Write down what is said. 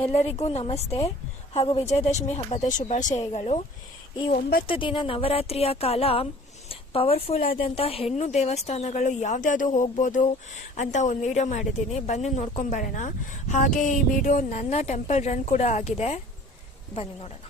ಎಲ್ಲರಿಗೂ ನಮಸ್ತೆ ಹಾಗೂ ವಿಜಯದಶಮಿ ಹಬ್ಬದ ಶುಭಾಶಯಗಳು. ಈ 9 ದಿನ ನವರಾತ್ರಿಯ ಕಾಲ ಪವರ್ಫುಲ್ ಆದಂಥ ಹೆಣ್ಣು ದೇವಸ್ಥಾನಗಳು ಯಾವ್ದಾವುದು ಹೋಗ್ಬೋದು ಅಂತ ಒಂದು ವಿಡಿಯೋ ಮಾಡಿದ್ದೀನಿ, ಬನ್ನಿ ನೋಡ್ಕೊಂಬರೋಣ. ಹಾಗೆ ಈ ವಿಡಿಯೋ ನನ್ನ ಟೆಂಪಲ್ ರನ್ ಕೂಡ ಆಗಿದೆ, ಬನ್ನಿ ನೋಡೋಣ.